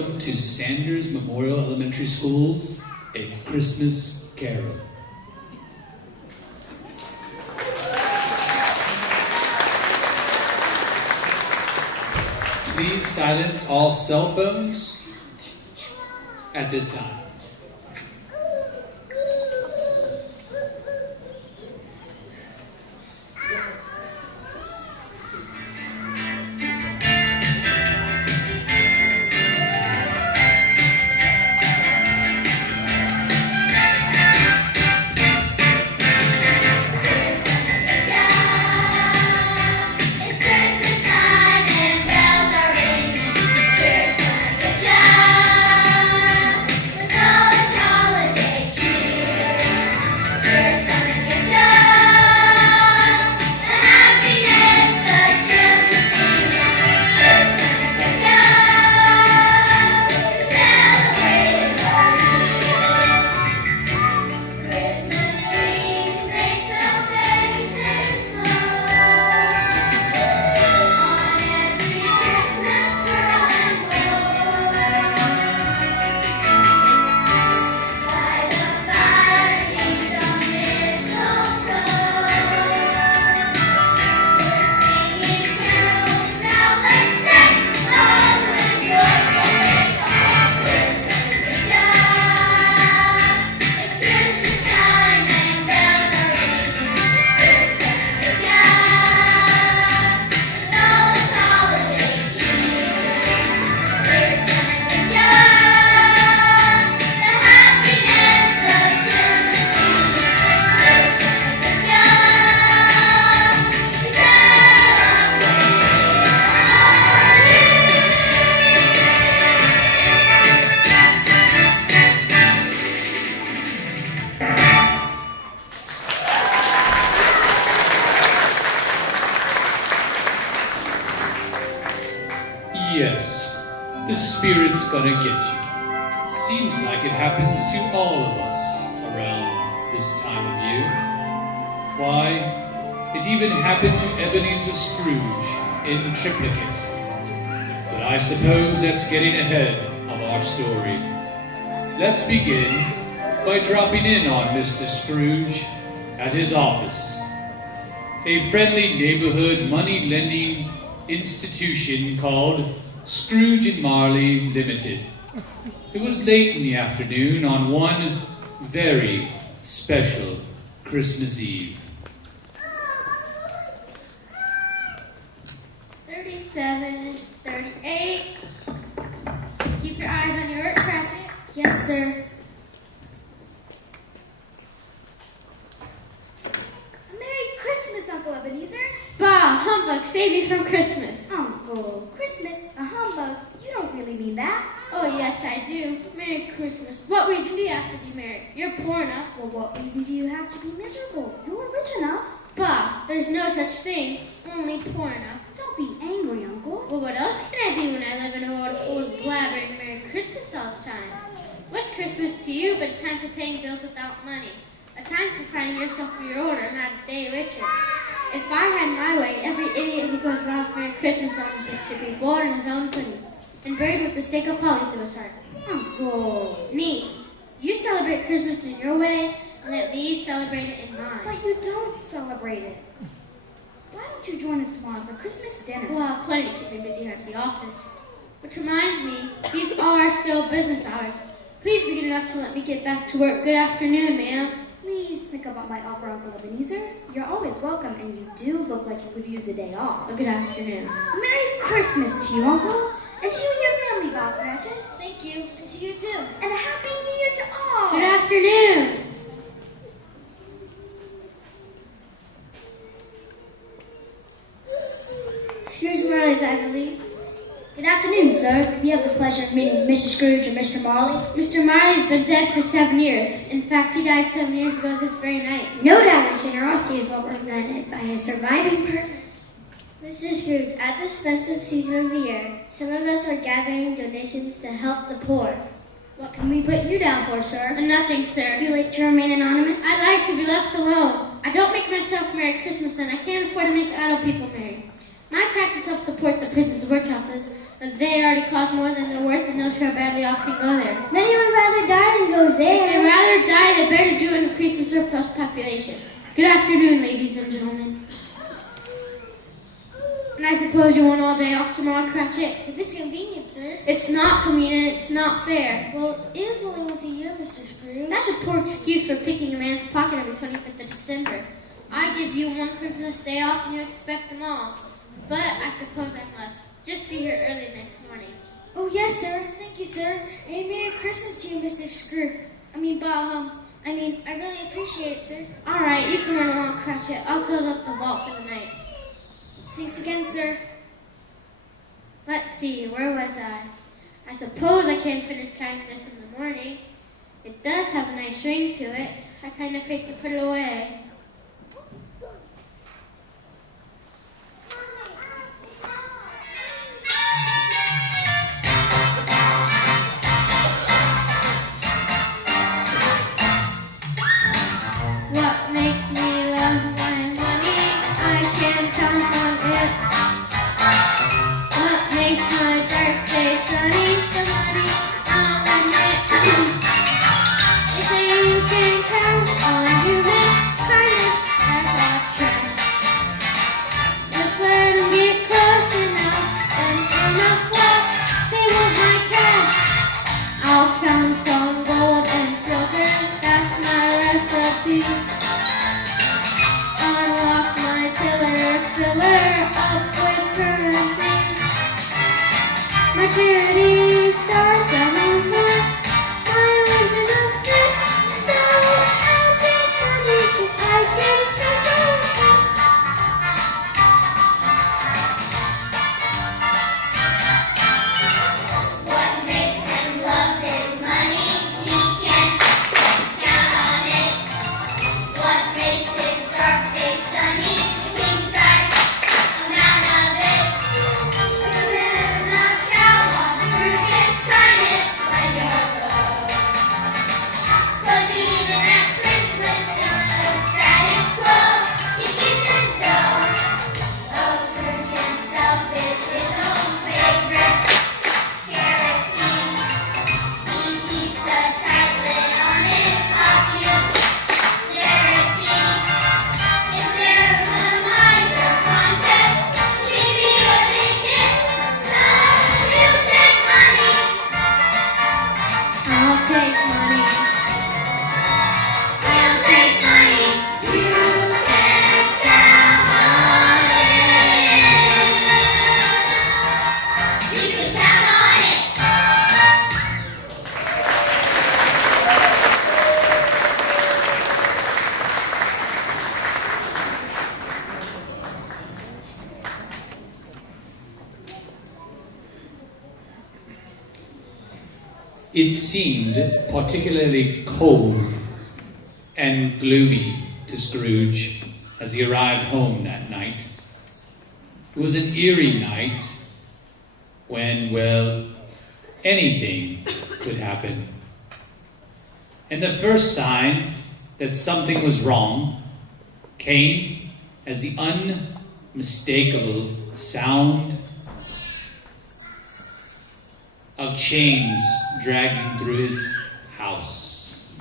welcome to Sanders Memorial Elementary School's A Christmas Carol. Please silence all cell phones at this time. Yes, the spirit's gonna get you. Seems like it happens to all of us around this time of year. Why, it even happened to Ebenezer Scrooge in triplicate. But I suppose that's getting ahead of our story. Let's begin by dropping in on Mr. Scrooge at his office. A friendly neighborhood money-lending institution called Scrooge and Marley Limited. It was late in the afternoon on one very special Christmas Eve. 37, 38. Keep your eyes on your work, Cratchit. Yes, sir. Merry Christmas, Uncle Ebenezer. Bah, humbug, save me from Christmas. Uncle, Christmas, a humbug. You don't really mean that. Oh, yes, I do. Merry Christmas. What reason do you have to be merry? You're poor enough. Well, what reason do you have to be miserable? You're rich enough. Bah, there's no such thing. Only poor enough. Don't be angry, Uncle. Well, what else can I be when I live in a world of fools blabbering Merry Christmas all the time? What's Christmas to you but a time for paying bills without money? A time for finding yourself for your order and not a day richer. If I had my way, every idiot who goes around with Merry Christmas on his lips should be boiled in his own pudding and buried with a stake of holly through his heart. Uncle. Niece, you celebrate Christmas in your way, and let me celebrate it in mine. But you don't celebrate it. Why don't you join us tomorrow for Christmas dinner? We'll have plenty to keep me busy here at the office. Which reminds me, these are still business hours. Please be good enough to let me get back to work. Good afternoon, ma'am. Please think about my offer, Uncle Ebenezer. You're always welcome, and you do look like you could use a day off. Good afternoon. Merry Christmas to you, Uncle. And to you and your family, Bob Cratchit. Thank you, and to you too. And a Happy New Year to all. Good afternoon. Scrooge Marley's, I believe. Good afternoon, sir. We have the pleasure of meeting Mr. Scrooge and Mr. Marley. Mr. Marley's been dead for 7 years. In fact, he died 7 years ago this very night. No doubt his generosity is well represented by his surviving partner. Mr. Scrooge, at this festive season of the year, some of us are gathering donations to help the poor. What can we put you down for, sir? Nothing, sir. Would you like to remain anonymous? I like to be left alone. I don't make myself Merry Christmas, and I can't afford to make idle people merry. My taxes help support the prisons' workhouses, But they already cost more than they're worth, and those who are badly off can go there. Many would rather die than go If they'd there. rather die, they better do and increase the surplus population. Good afternoon, ladies and gentlemen. And I suppose you want all day off tomorrow, Cratchit? If it's convenient, sir. It's not convenient, it's not fair. Well, it is only once a year, Mr. Scrooge. That's a poor excuse for picking a man's pocket every 25th of December. I give you one Christmas day off and you expect them all. But I suppose I must. Just be here early next morning. Oh, yes, sir. Thank you, sir. And Merry Christmas to you, Mr. Scrooge. I really appreciate it, sir. All right, you can run along, Cratchit. I'll close up the vault for the night. Thanks again, sir. Let's see, where was I? I suppose I can finish counting this in the morning. It does have a nice ring to it. I kind of hate to put it away. What makes me love my money? I can't count on it. What makes my dark day sunny? The money I'll admit. They say you can count on human kindness as a trash. Just let them get close enough and enough love. They want my cash. I'll count on gold and silver. That's my recipe. Unlock my tiller, filler up with currency. My charity starts at movement. My life is a fit, so I'll take money if I can control it. What makes him love his money? He can count on it. What makes his dark day sunny? The king size amount of it. You live in a cow walks through his kindness like a glow. 'Cause even at Christmas it's the status quo. He keeps his dough. Oh, Scrooge himself is his own favorite charity. He keeps a tight lid on his popularity. If there's a miser contest, maybe a big hit, he'll take money. I'll take money. He'll take money. You can count on it. You can count on it. It seemed particularly cold and gloomy to Scrooge as he arrived home that night. It was an eerie night when, well, anything could happen. And the first sign that something was wrong came as the unmistakable sound of chains dragging through his house.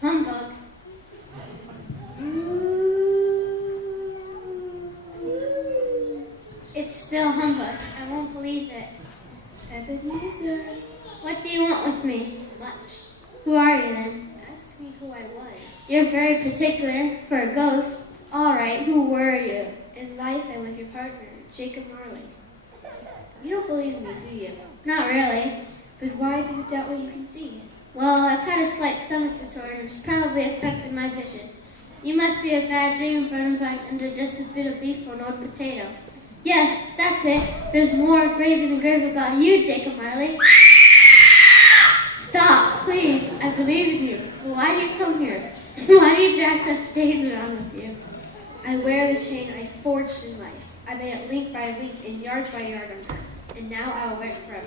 Humbug. It's still humbug. I won't believe it. Ebenezer. What do you want with me? Much. Who are you then? Ask me who I was. You're very particular for a ghost. All right, who were you? In life, I was your partner, Jacob Marley. You don't believe me, do you? Not really. But why do you doubt what you can see? Well, I've had a slight stomach disorder and it's probably affected my vision. You must be a bad dream burned by an indigested bit of beef or an old potato. Yes, that's it. There's more grave in the grave about you, Jacob Marley. Stop, please. I believe in you. But why do you come here? Why do you drag such danger on with you? I wear the chain I forged in life. I made it link by link and yard by yard on earth. And now I will wear it forever.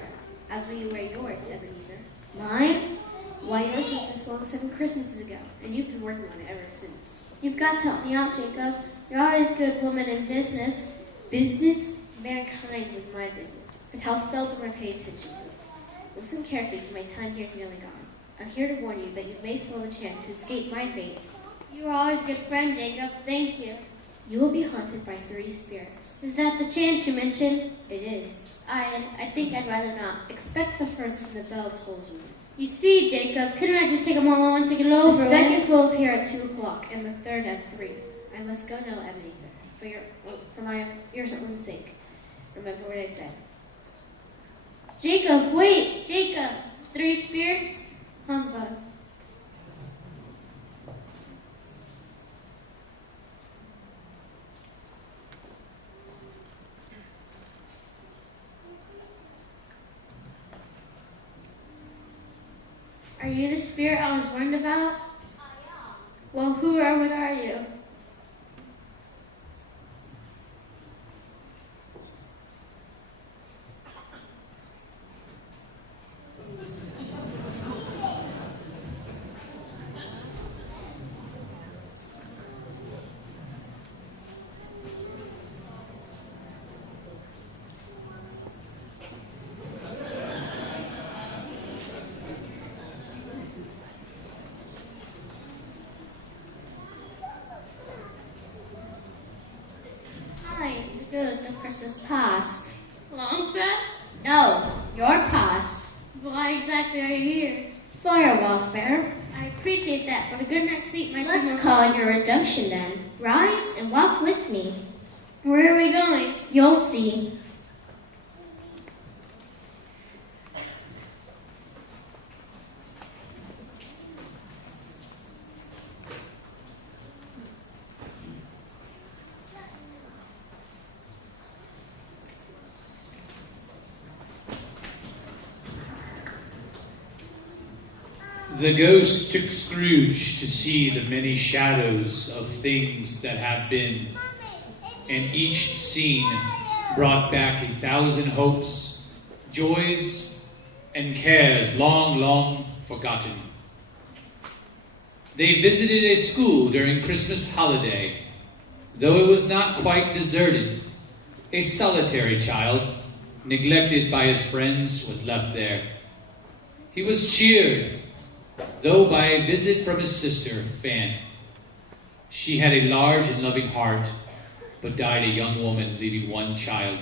As will you wear yours, Ebenezer. Mine? Why, yours was this long 7 Christmases ago, and you've been working on it ever since. You've got to help me out, Jacob. You're always a good woman in business. Business? Mankind was my business, but how seldom I pay attention to it. Listen carefully, for my time here is nearly gone. I'm here to warn you that you may still have a chance to escape my fate. You were always a good friend, Jacob. Thank you. You will be haunted by 3 spirits. Is that the chance you mentioned? It is. I think I'd rather not. Expect the first when the bell tolls 1. You see, Jacob, couldn't I just take them all at once and get it over The with? second will appear at 2 o'clock, and the third at 3. I must go now, Ebenezer, for my ears' own sake. Remember what I said. Jacob, wait! Jacob! 3 spirits? Humbug. Are you the spirit I was warned about? Well, who or what are you? Hi, the ghost of Christmas past. Long past? No, your past. Why exactly are you here? For your welfare. I appreciate that, but a good night's sleep might be Let's more call fun. it your redemption then. Rise and walk with me. Where are we going? You'll see. The ghost took Scrooge to see the many shadows of things that have been, and each scene brought back 1,000 hopes, joys, and cares long, long forgotten. They visited a school during Christmas holiday. Though it was not quite deserted, a solitary child, neglected by his friends, was left there. He was cheered, though, by a visit from his sister, Fan. She had a large and loving heart, but died a young woman, leaving 1 child.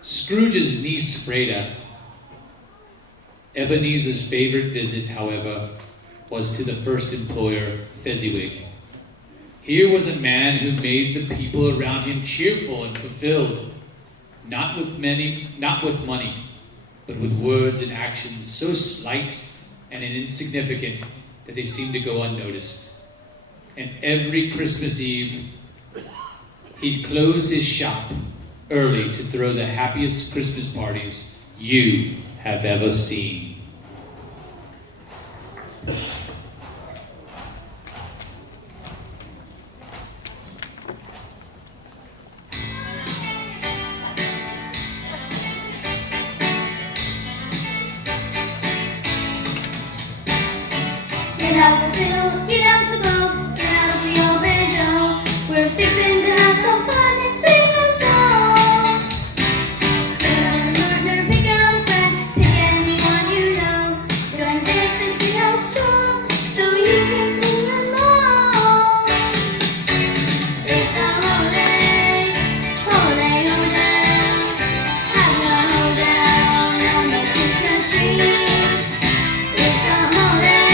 Scrooge's niece, Freda. Ebenezer's favorite visit, however, was to the first employer, Fezziwig. Here was a man who made the people around him cheerful and fulfilled, not with money, but with words and actions so slight and insignificant that they seemed to go unnoticed. And every Christmas Eve, he'd close his shop early to throw the happiest Christmas parties you have ever seen. Get out the fiddle, get out the bow, get out the old banjo. We're fixing to have some fun and sing a song. Pick out a partner, pick out a friend, pick anyone you know. We're gonna dance and see how strong, so you can sing along. It's a holiday, holiday, hoedown. Have a hoedown on the Christmas tree. It's a holiday.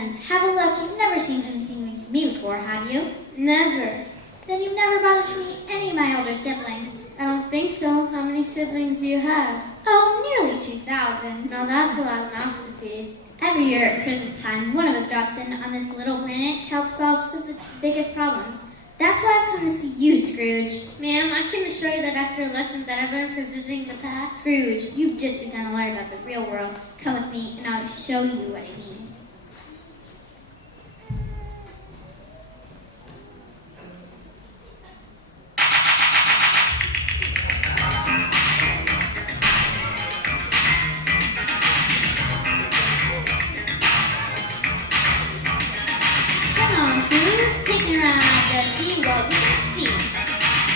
present. Have a look. You've never seen anything like me before, have you? Never. Then you've never bothered to meet any of my older siblings. I don't think so. How many siblings do you have? Oh, nearly 2,000. Now that's a lot of mouths to feed. Every year at Christmas time, one of us drops in on this little planet to help solve some of the biggest problems. That's why I've come to see you, Scrooge. Ma'am, I can assure you that after lessons that I've learned from visiting the past, Scrooge, you've just begun to learn about the real world. Come with me, and I'll show you what I mean.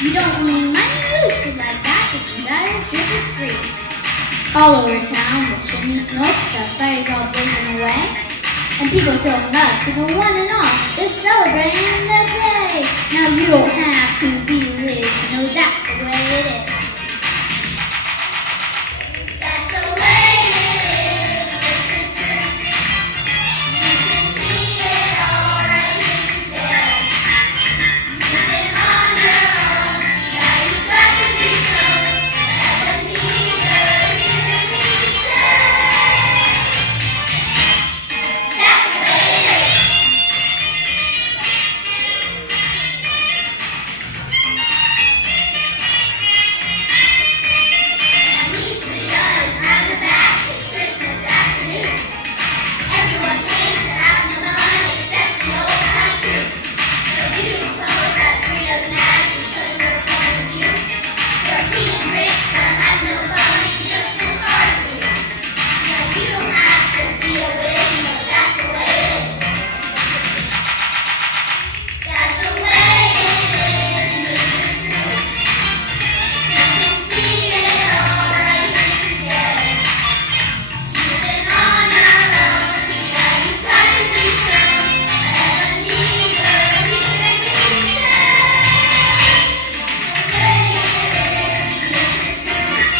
You don't need money, you should like that. The entire trip is free. All over town, the chimney smoke, the fire's all blazing away, and people showing love to the one and all. They're celebrating the day. Now you don't have to be rich, you know that's the way it is. That's the way it is, Mr. Scrooge. You can see it all right here today. You've been on your own, now you've got to be shown that the needs are here to be said. That's the way it is. Now meet the guns round the back, it's Christmas afternoon. Everyone came to have some fun except the old-time crew. The beautiful that free us mad because of their point of view. They're being rich, but have no fun, it's just the start of you. Now you don't have to be a wiz, you know that's the way it is. That's the way it is, Mr. Scrooge. You can see it all right here today. You've been on your own, now you've got to be shown that the needs are here to be said. The way it is, Mr. Scrooge.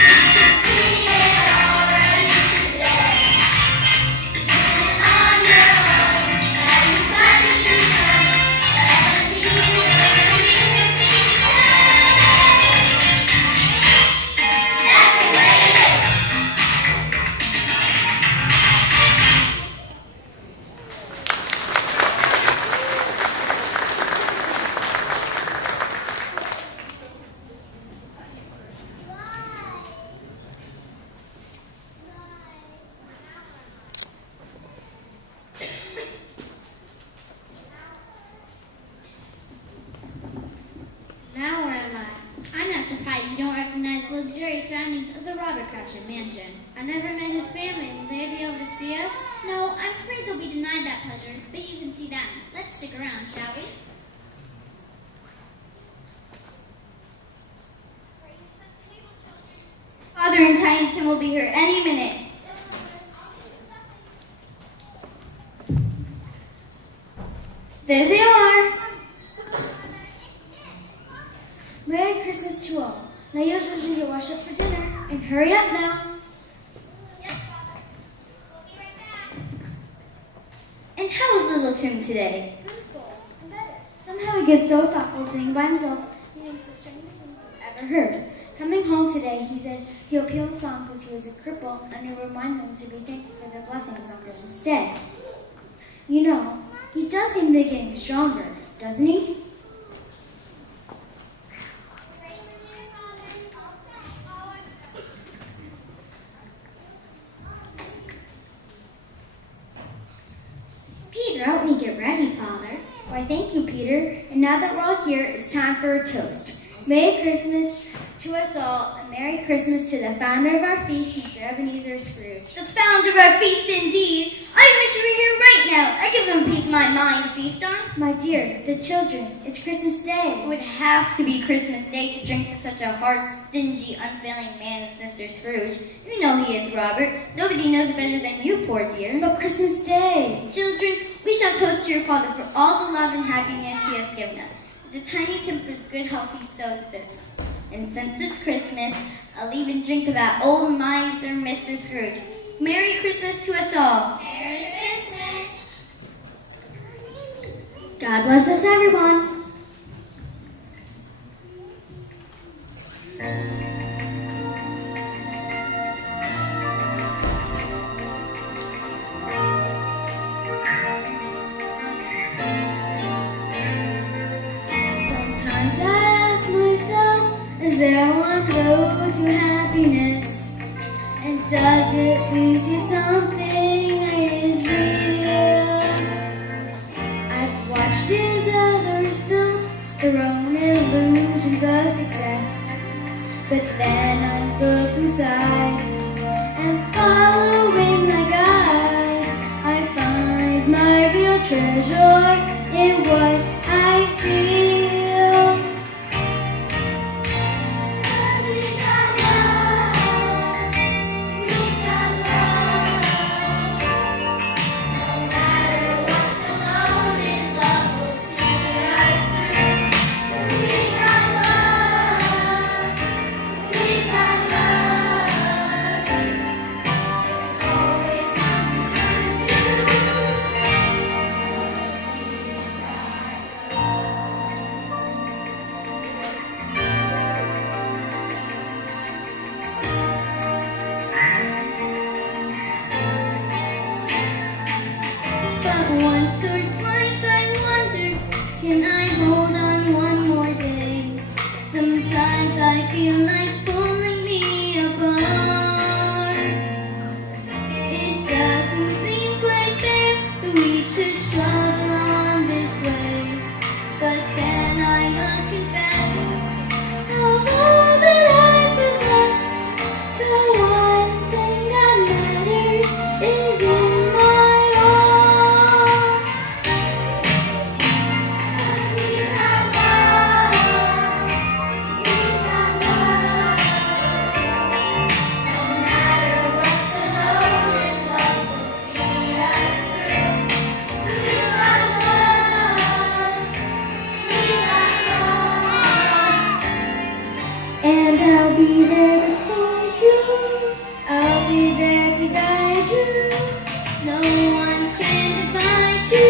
You can see it all right here today. You've been on your own, now you've got to be shown that the needs are here to be said. That's the way it is. Now where am I? I'm not surprised you don't recognize the luxurious surroundings of the Robert Croucher mansion. I never met his family. Will they be able to see us? No, I'm afraid they'll be denied that pleasure, but you can see them. Let's stick around, shall we? Father and Tiny Tim will be here any minute. There they are. Merry Christmas to all. Now you children get washed up for dinner, and hurry up now. And how was little Tim today? Somehow he gets so thoughtful sitting by himself, he thinks the strangest things I've ever heard. Coming home today, he said he'll appeal a song because he was a cripple and he'll remind them to be thankful for their blessings on Christmas Day. You know, he does seem to be getting stronger, doesn't he? Peter, help me get ready, Father. Why, thank you, Peter. And now that we're all here, it's time for a toast. Merry Christmas to us all, and Merry Christmas to the founder of our feast, Mr. Ebenezer Scrooge. The founder of our feast, indeed. I wish you were here right now. I give him a piece of my mind to feast on. My dear, the children, it's Christmas It Day. would have to be Christmas Day to drink to such a hard, stingy, unfailing man as Mr. Scrooge. You know he is, Robert. Nobody knows it better than you, poor dear. But Christmas Day. Children, we shall toast to your father for all the love and happiness he has given us. To Tiny Tim for the good health he so deserves. And since it's Christmas, I'll even drink to that old miser, Mr. Scrooge. Merry Christmas to us all. Merry Christmas. God bless us, everyone. Sometimes I ask myself, is there one road to happiness? And does it lead to something that is real? I've watched as others build their own illusions of success, but then I look inside and following my guide, I find my real treasure in what I feel. But once or twice I wonder, can I hold on one more day? Sometimes I feel life's pulling me apart. It doesn't seem quite fair that we should struggle on this way. But then I must confess, of all that I possess, the one thing that matters is in my heart. 'Cause we got love, we got love. No matter what the load is, love will see us through. We got love, we got love. And I'll be there beside you, I'll be there to guide you. No one can divide you.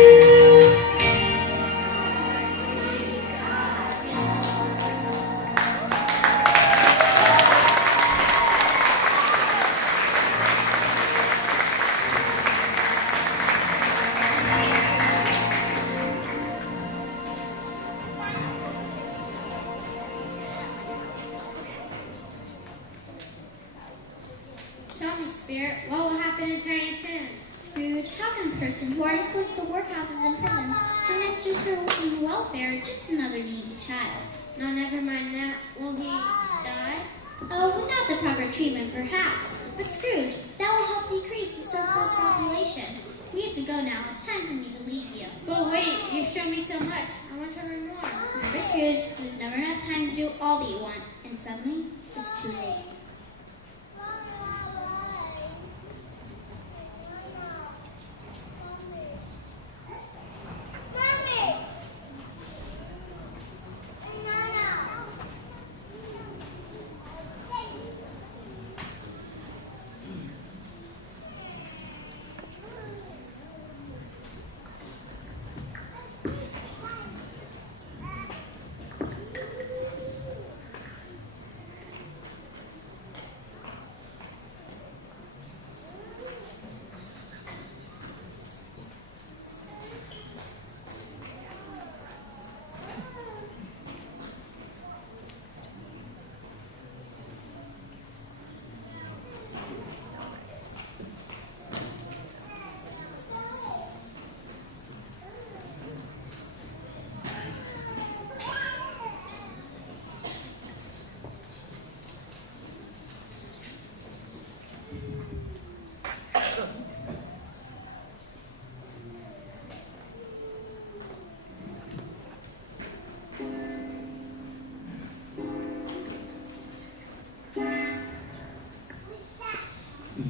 Tell me, Spirit, what will happen in Tiny Tim? Scrooge, how can a person who already supports the workhouses and prisons have an interest in welfare, just another needy child? No, never mind that. Will he die? Oh, without the proper treatment, perhaps. But Scrooge, that will help decrease the surplus population. We have to go now. It's time for me to leave you. But wait, you've shown me so much. I want to learn more. Remember, Scrooge, there's never enough time to do all that you want, and suddenly, it's too late.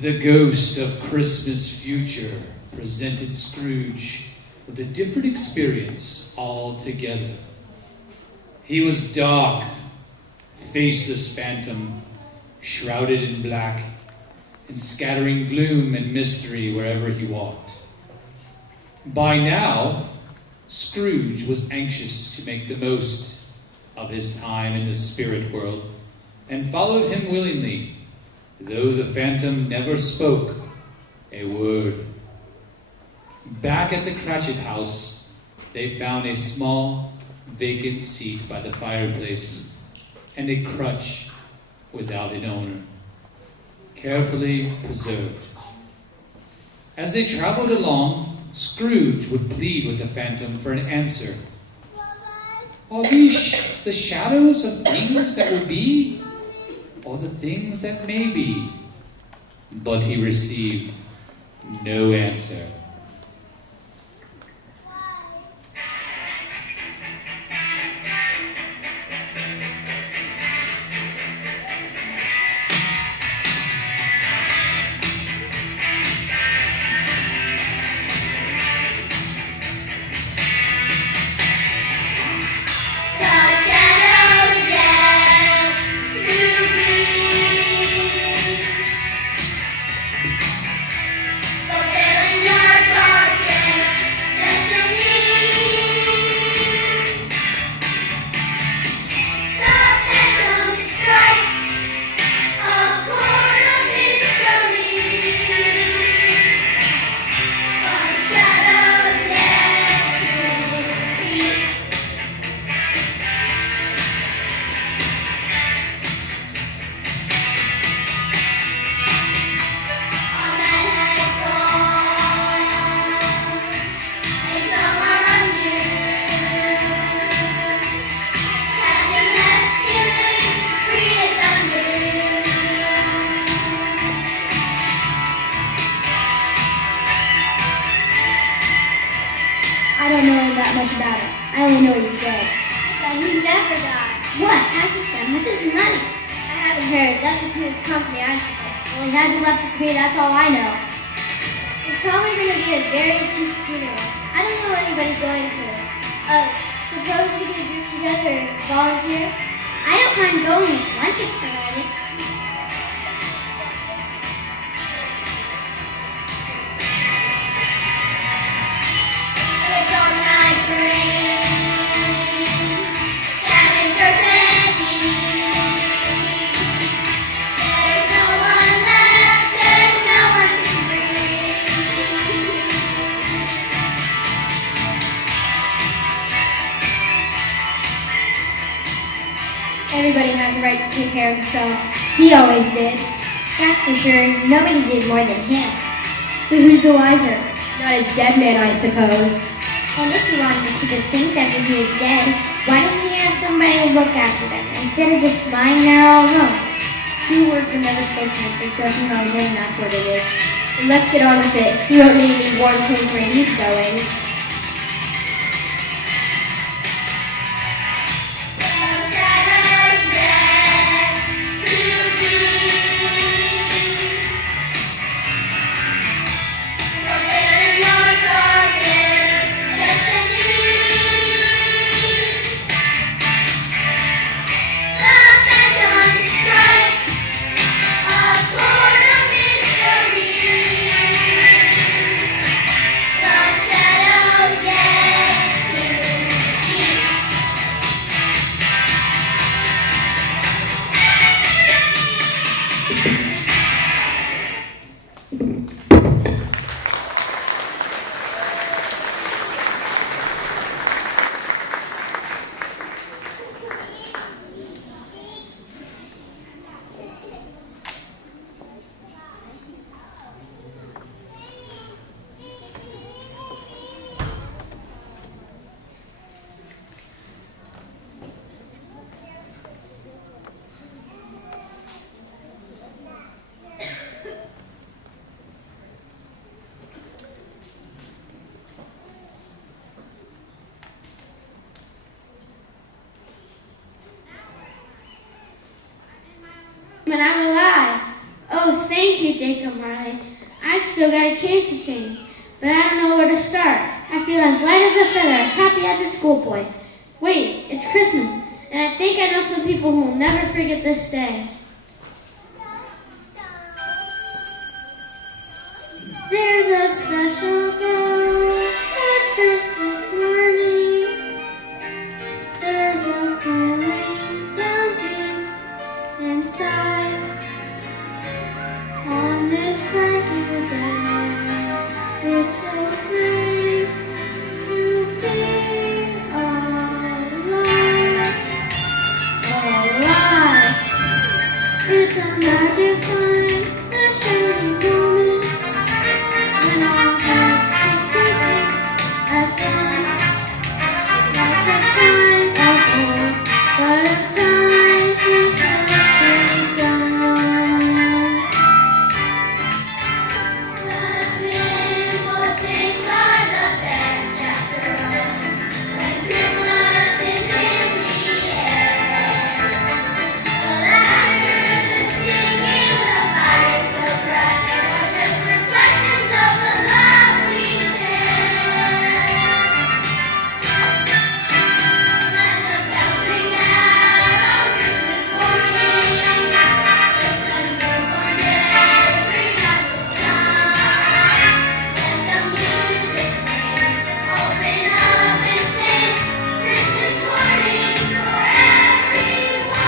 The ghost of Christmas future presented Scrooge with a different experience altogether. He was dark, faceless phantom, shrouded in black, and scattering gloom and mystery wherever he walked. By now, Scrooge was anxious to make the most of his time in the spirit world, and followed him willingly, though the phantom never spoke a word. Back at the Cratchit house, they found a small, vacant seat by the fireplace, and a crutch without an owner, carefully preserved. As they traveled along, Scrooge would plead with the phantom for an answer. Are these the shadows of things that will be, or the things that may be? But he received no answer. I don't know that much about him. I only know he's dead. But he never died. What has he done with his money? I haven't heard. Left it to his company, I suppose. Well, he hasn't left it to me, that's all I know. It's probably going to be a very cheap funeral. I don't know anybody going to it. Suppose we get a group together and volunteer? I don't mind going if lunch is provided. The dark night brings scavengers and thieves. There's no one left, there's no one to breathe. Everybody has a right to take care of themselves. He always did. That's for sure. Nobody did more than him. So who's the wiser? Not a dead man, I suppose. And if he wanted to keep us think that he is dead, why didn't he have somebody look after them instead of just lying there all alone? Two words were never spoken. It's a judgment on him, that's what it is. And let's get on with it. He won't need any warm clothes where he's going. But I'm alive. Oh, thank you, Jacob Marley. I've still got a chance to change, but I don't know where to start. I feel as light as a feather, as happy as a schoolboy. Wait, it's Christmas, and I think I know some people who will never forget this day. There's a special glow on Christmas morning. It's a magic time, a shiny moment, when all hearts seem to beat as one. Like a time of old, but a time we just begun. The simple things are the best after all. When Christmas is in the air, the laughter, the singing, the fire so bright are just reflections of the love we share. Let the bells ring out on Christmas morning. Let the newborn day bring out the sun. Let the music ring, open up and sing Christmas morning for everyone.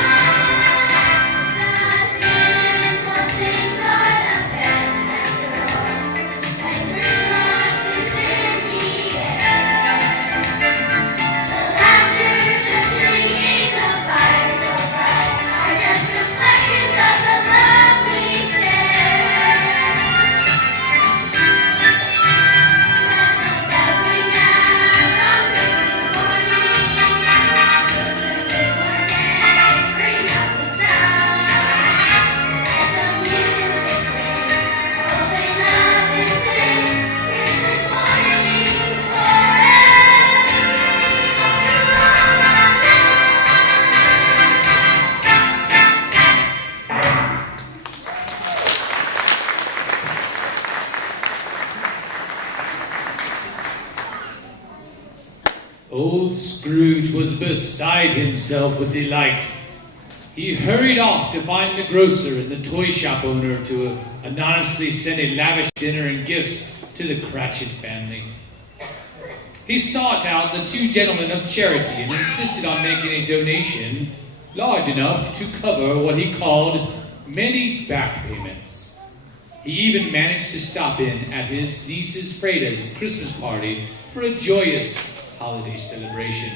The simple things are the best after all. When Christmas is in the air, the laughter, the singing, the fire so bright are just reflections of the love we share. Let the bells ring out on Christmas morning. Let the newborn day bring out the sun. Let the music ring, open up and sing Christmas morning for everyone. Old Scrooge was beside himself with delight. He hurried off to find the grocer and the toy shop owner to anonymously send a lavish dinner and gifts to the Cratchit family. He sought out the two gentlemen of charity and insisted on making a donation large enough to cover what he called many back payments. He even managed to stop in at his niece's Freda's Christmas party for a joyous holiday celebration.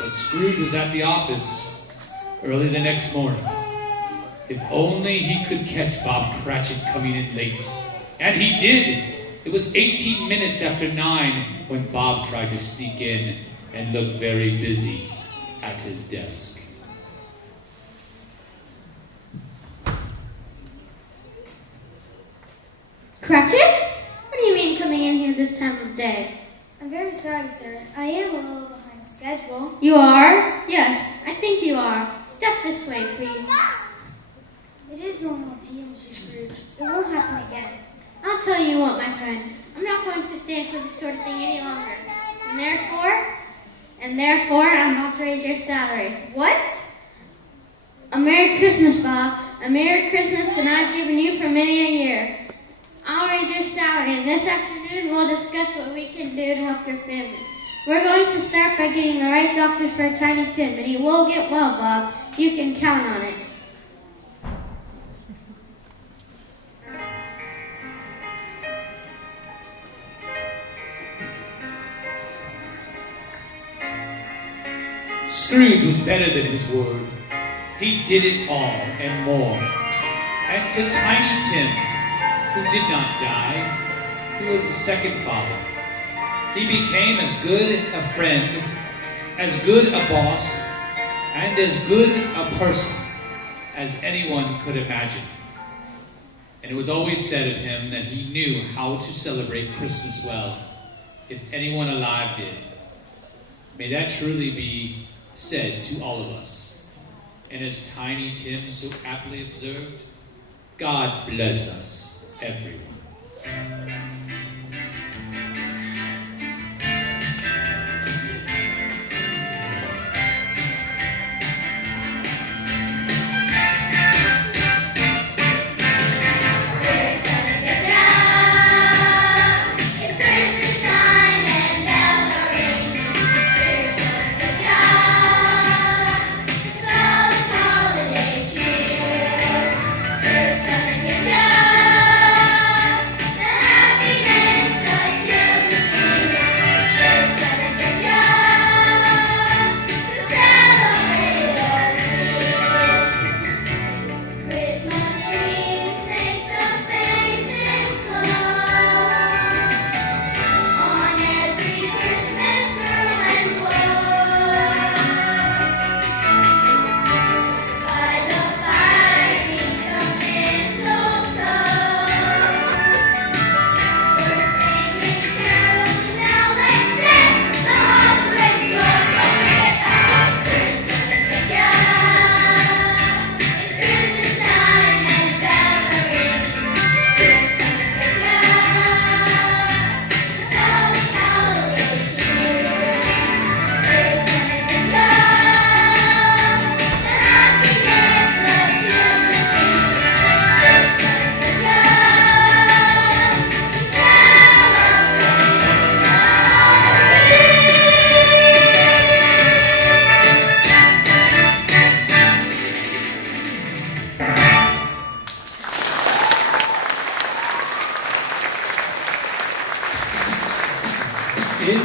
But Scrooge was at the office early the next morning. If only he could catch Bob Cratchit coming in late. And he did! It was 18 minutes after 9 when Bob tried to sneak in and look very busy at his desk. Cratchit? What do you mean coming in here this time of day? I'm very sorry, sir. I am a little behind schedule. You are? Yes, I think you are. Step this way, please. It is only once a year, Mrs. Scrooge. It won't happen again. I'll tell you what, my friend. I'm not going to stand for this sort of thing any longer. And therefore, I'm about to raise your salary. What? A Merry Christmas, Bob. A Merry Christmas that I've given you for many a year. I'll raise your salary, and this afternoon we'll discuss what we can do to help your family. We're going to start by getting the right doctors for Tiny Tim, and he will get well, Bob. You can count on it. Scrooge was better than his word. He did it all and more. And to Tiny Tim, who did not die, he was a second father. He became as good a friend, as good a boss, and as good a person as anyone could imagine. And it was always said of him that he knew how to celebrate Christmas well, if anyone alive did. May that truly be said to all of us. And as Tiny Tim so aptly observed, God bless us, everyone. Happy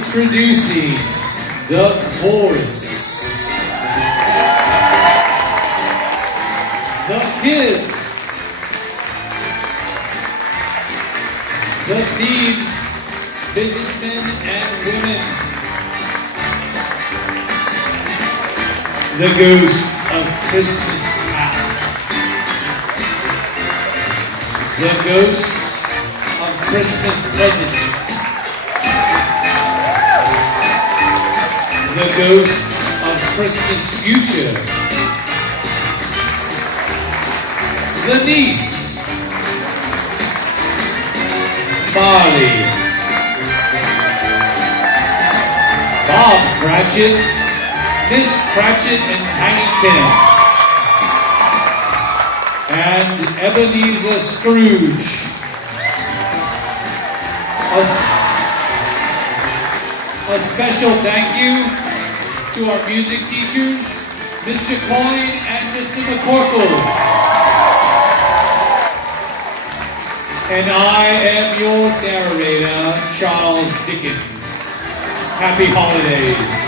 Introducing the chorus. The kids. The thieves, businessmen and women. The ghost of Christmas past. The ghost of Christmas present. The ghost of Christmas future. The niece. Marley. Bob Cratchit, Miss Cratchit and Tiny Tim. And Ebenezer Scrooge. A special thank you to our music teachers, Mr. Coyne and Mr. McCorkle. And I am your narrator, Charles Dickens. Happy holidays.